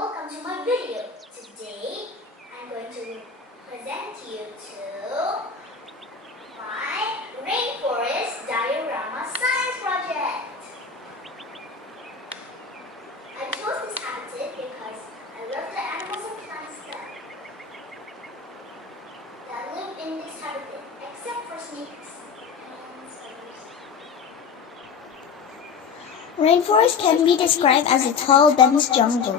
welcome to my video. Today, I'm going to present you to my Rainforest Diorama Science Project. I chose this habitat because I love the animals and plants that live in this habitat, except for snakes and spiders. Rainforest can be described as a tall, dense jungle.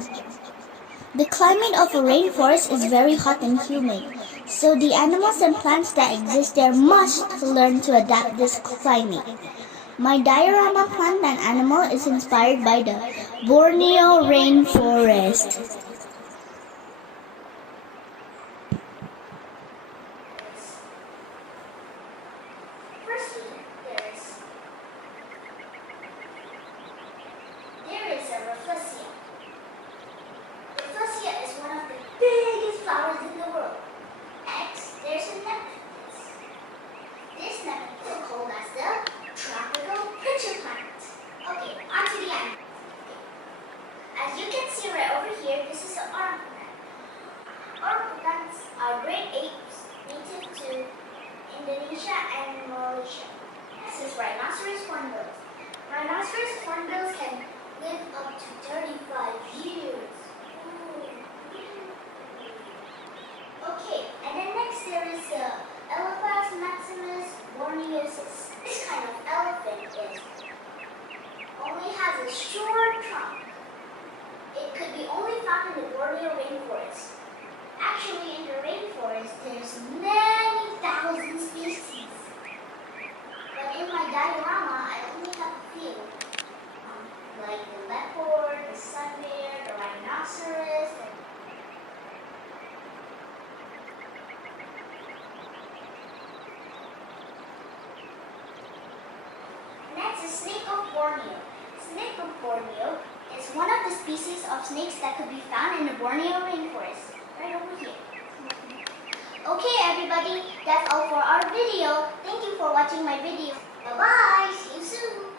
The climate of a rainforest is very hot and humid, so the animals and plants that exist there must learn to adapt this climate. My diorama plant and animal is inspired by the Borneo rainforest. Firstly, there is a rafflesia. Rafflesia is one of the biggest flowers in the world. Next, there's a nephthys. This nephthys is called as the tropical pitcher plant. Okay, on to the end. As you can see right over here, this is an orangutan. Orangutans are great apes native to Indonesia and Malaysia. This is rhinoceros hornbills. Rhinoceros hornbills can live up to 35 years. Okay, and then next there is the Elephas maximus borneosus. This kind of elephant only has a short trunk. It could be only found in the Borneo rainforest. Actually, in the rainforest, there's many thousand species. But in my diorama, I only have a few. Like the leopard, the sun bear, the rhinoceros, Next is snake of Borneo. Snake of Borneo is one of the species of snakes that could be found in the Borneo rainforest. Right over here. Okay everybody, that's all for our video. Thank you for watching my video. Bye-bye. See you soon.